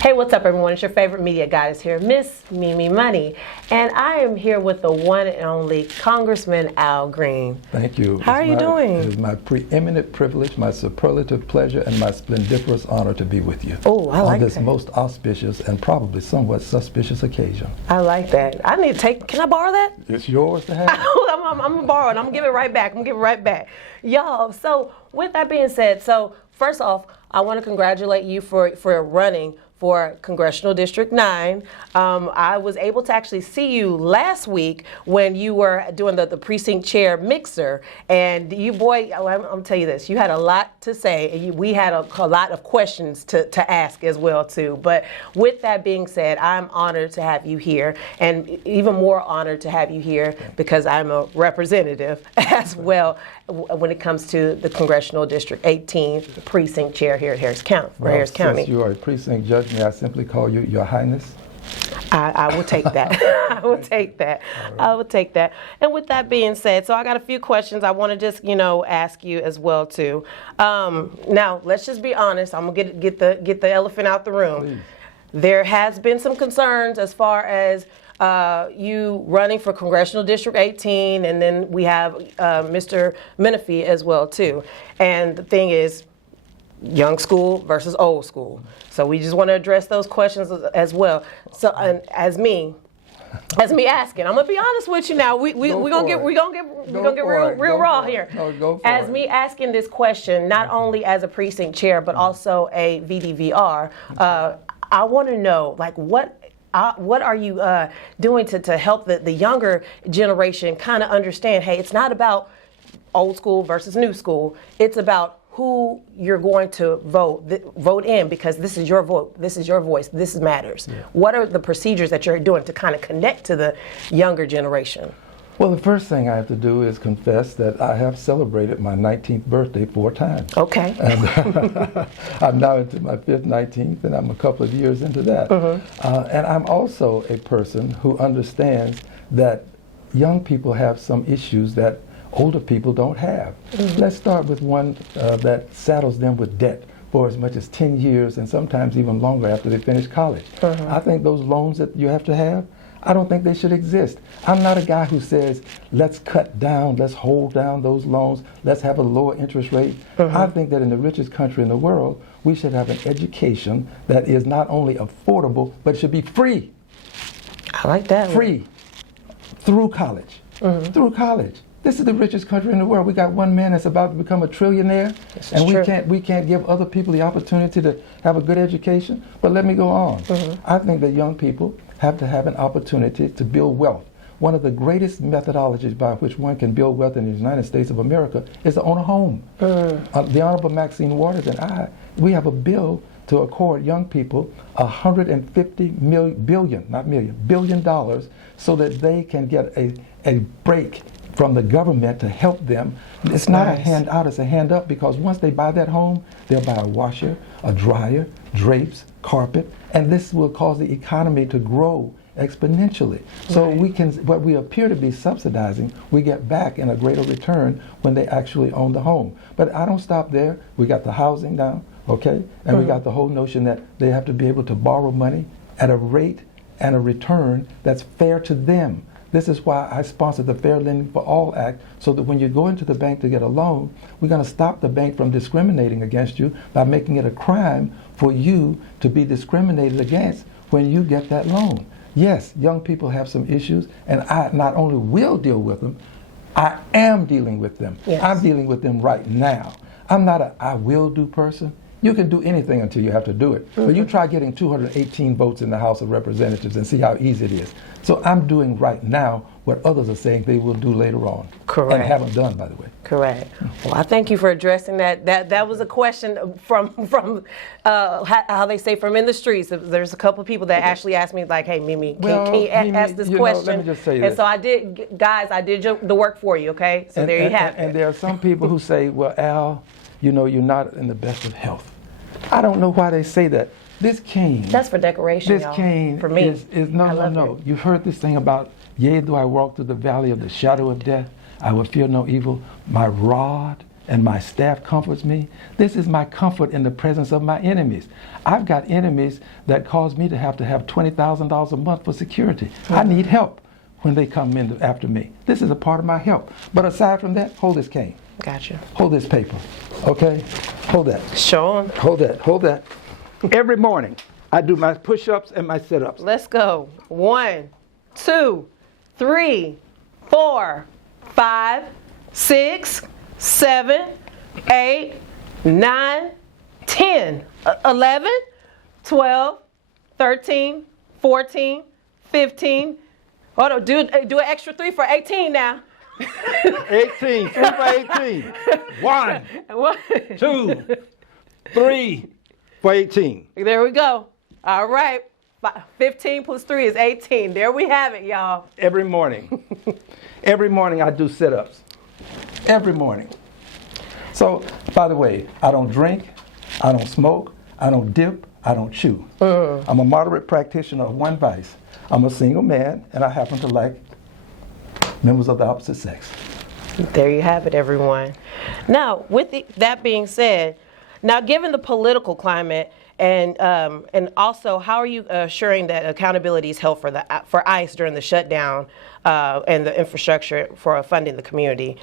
Hey, what's up, everyone? It's your favorite media goddess here, Miss Mimi Money. And I am here with the one and only Congressman Al Green. Thank you. How are you doing? It is my preeminent privilege, my superlative pleasure, and my splendiferous honor to be with you. Oh, I like that. On this most auspicious and probably somewhat suspicious occasion. I like that. I need to take, can I borrow that? It's yours to have. I'm going to borrow it. I'm going to give it right back. Y'all, so with that being said, so first off, I want to congratulate you for running for Congressional District 9. I was able to actually see you last week when you were doing the precinct chair mixer. And you, boy, I'm tell you this, you had a lot to say. And we had a lot of questions to ask as well, too. But with that being said, I'm honored to have you here, and even more honored to have you here because I'm a representative as well when it comes to the Congressional District 18 precinct chair here at Harris County. Since you are a precinct judge, may I simply call you Your Highness? I will take that. I will take that. Right. I will take that. And with that being said, so I got a few questions I want to just, ask you as well too. Now, let's just be honest. I'm gonna get the elephant out the room. Please. There has been some concerns as far as you running for Congressional District 18, and then we have Mr. Meochea as well too. And the thing is, young school versus old school. So we just want to address those questions as well. So as me asking, I'm gonna be honest with you now. We're gonna get real raw here. No, go for as it. Me asking this question, not only as a precinct chair but also a VDVR. I want to know, like, what are you doing to help the younger generation kind of understand, hey, it's not about old school versus new school. It's about who you're going to vote in, because this is your vote, this is your voice, this matters. Yeah. What are the procedures that you're doing to kind of connect to the younger generation? Well, the first thing I have to do is confess that I have celebrated my 19th birthday 4 times. Okay. And I'm now into my 5th 19th, and I'm a couple of years into that. And I'm also a person who understands that young people have some issues that older people don't have. Let's start with one that saddles them with debt for as much as 10 years and sometimes even longer after they finish college. I think those loans that you have to have, I don't think they should exist. I'm not a guy who says, let's cut down, let's hold down those loans, let's have a lower interest rate. I think that in the richest country in the world, we should have an education that is not only affordable, but it should be free. I like that. Free. Through college. Through college. This is the richest country in the world. We got one man that's about to become a trillionaire, and we can't give other people the opportunity to have a good education. But let me go on. I think that young people have to have an opportunity to build wealth. One of the greatest methodologies by which one can build wealth in the United States of America is to own a home. The Honorable Maxine Waters and we have a bill to accord young people $150 billion so that they can get a break from the government to help them. It's not a handout, it's a hand up, because once they buy that home, they'll buy a washer, a dryer, drapes, carpet, and this will cause the economy to grow exponentially. So what we appear to be subsidizing, we get back in a greater return when they actually own the home. But I don't stop there. We got the housing now, okay? And we got the whole notion that they have to be able to borrow money at a rate and a return that's fair to them. This is why I sponsored the Fair Lending for All Act, so that when you go into the bank to get a loan, we're going to stop the bank from discriminating against you by making it a crime for you to be discriminated against when you get that loan. Yes, young people have some issues, and I not only will deal with them, I am dealing with them. Yes. I'm dealing with them right now. I'm not a I will do person. You can do anything until you have to do it. But you try getting 218 votes in the House of Representatives and see how easy it is. So I'm doing right now what others are saying they will do later on. Correct. And haven't done, by the way. Correct. Well, I thank you for addressing that. That was a question from how they say from in the streets. There's a couple of people that actually asked me, like, hey, Mimi, can you ask this question? Let me just say and so I did, guys, I did the work for you, okay? So there you have it. And there are some people who say, well, Al, you're not in the best of health. I don't know why they say that. This cane. That's for decoration, This cane for me. is no. You've heard this thing about, yea, though I walk through the valley of the shadow of death, I will fear no evil. My rod and my staff comforts me. This is my comfort in the presence of my enemies. I've got enemies that cause me to have $20,000 a month for security. I need help when they come in after me. This is a part of my help. But aside from that, hold this cane. Gotcha. Hold this paper, okay? Hold that. Show 'em. Hold that, hold that. Every morning, I do my push-ups and my sit-ups. Let's go. 1, 2, 3, 4, 5, 6, 7, 8, 9, 10, 11, 12, 13, 14, 15. Hold on, do an extra 3 for 18 now. 18, 3 for 18. 1, 2, 3 for 18. There we go. All right. 15 plus 3 is 18. There we have it, y'all. Every morning. Every morning I do sit-ups. Every morning. So, by the way, I don't drink, I don't smoke, I don't dip, I don't chew. I'm a moderate practitioner of one vice. I'm a single man, and I happen to like members of the opposite sex. There you have it, everyone. Now, with that being said, now given the political climate and also how are you assuring that accountability is held for ICE during the shutdown and the infrastructure for funding the community?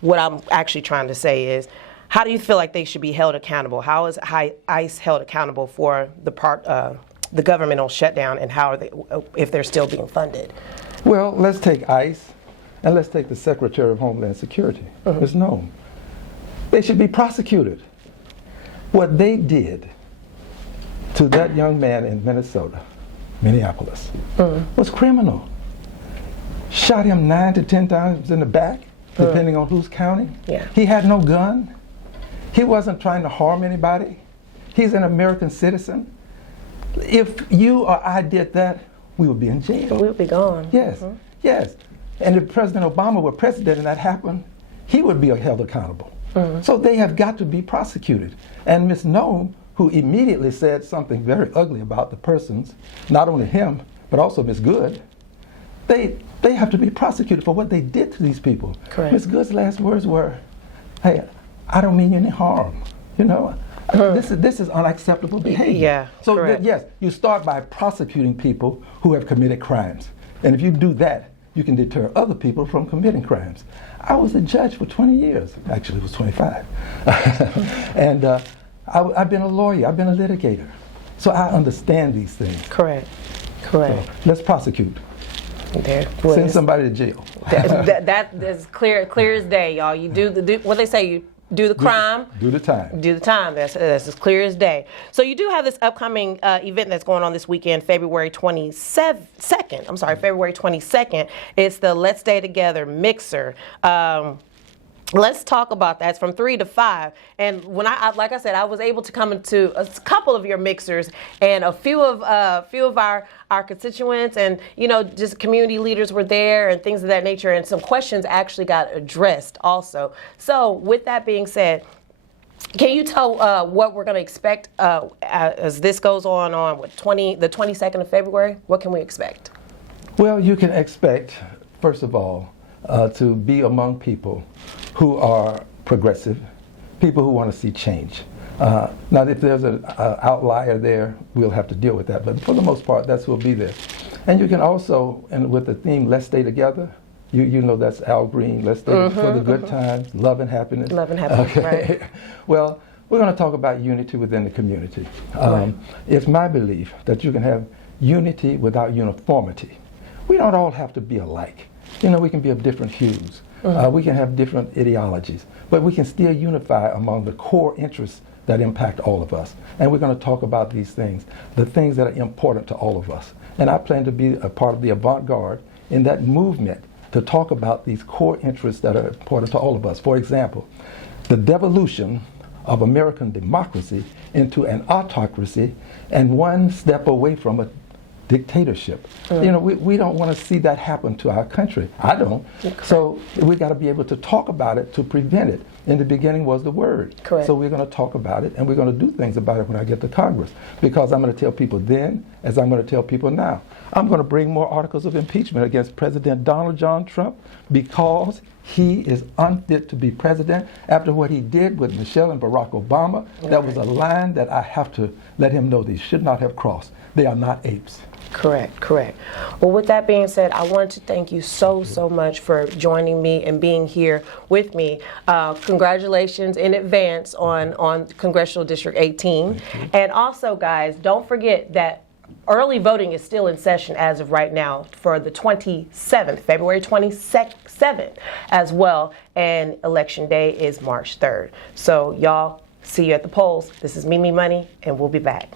What I'm actually trying to say is, how do you feel like they should be held accountable? How is ICE held accountable for the governmental shutdown, and how are they, if they're still being funded? Well, let's take ICE and let's take the Secretary of Homeland Security, Ms. Noem. They should be prosecuted. What they did to that young man in Minneapolis, was criminal. Shot him 9 to 10 times in the back, depending on who's counting. Yeah. He had no gun. He wasn't trying to harm anybody. He's an American citizen. If you or I did that, we would be in jail. We would be gone. Yes, yes. And if President Obama were president and that happened, he would be held accountable. So they have got to be prosecuted. And Ms. Noem, who immediately said something very ugly about the persons, not only him, but also Ms. Good, they have to be prosecuted for what they did to these people. Correct. Ms. Good's last words were, "Hey, I don't mean you any harm. You know, this is unacceptable behavior." Yeah, so correct. Yes, you start by prosecuting people who have committed crimes. And if you do that, you can deter other people from committing crimes. I was a judge for 20 years. Actually, it was 25. And I've been a lawyer. I've been a litigator. So I understand these things. Correct. Correct. So let's prosecute. There. Send somebody to jail. That is clear as day, y'all. You do what they say. You do the crime. Do the time. Do the time. That's as clear as day. So you do have this upcoming event that's going on this weekend, February 22nd. I'm sorry, February 22nd. It's the Let's Stay Together Mixer. Let's talk about that. It's from 3 to 5. And when like I said, I was able to come into a couple of your mixers, and a few of our constituents and, you know, just community leaders were there and things of that nature. And some questions actually got addressed also. So with that being said, can you tell what we're going to expect as this goes on the 22nd of February? What can we expect? Well, you can expect, first of all, to be among people who are progressive, people who want to see change. Now, if there's an outlier there, we'll have to deal with that. But for the most part, that's who will be there. And you can also, and with the theme, Let's Stay Together, you know that's Al Green, Let's Stay for the good times, love and happiness. Love and happiness, okay. right. Well, we're going to talk about unity within the community. Right. It's my belief that you can have unity without uniformity. We don't all have to be alike. You know, we can be of different hues. We can have different ideologies, but we can still unify among the core interests that impact all of us. And we're going to talk about these things, the things that are important to all of us. And I plan to be a part of the avant-garde in that movement to talk about these core interests that are important to all of us. For example, the devolution of American democracy into an autocracy and one step away from a dictatorship. You know, we don't want to see that happen to our country. I don't. Okay. So we got to be able to talk about it to prevent it. In the beginning was the Word. Correct. So we're going to talk about it, and we're going to do things about it when I get to Congress, because I'm going to tell people then, as I'm going to tell people now. I'm going to bring more articles of impeachment against President Donald John Trump because he is unfit to be president after what he did with Michelle and Barack Obama. Right. That was a line that I have to let him know they should not have crossed. They are not apes. Correct, correct. Well, with that being said, I want to thank you so much for joining me and being here with me. Congratulations in advance on Congressional District 18. And also, guys, don't forget that early voting is still in session as of right now for the 27th, February 27th as well. And Election Day is March 3rd. So y'all, see you at the polls. This is Mimi Money, and we'll be back.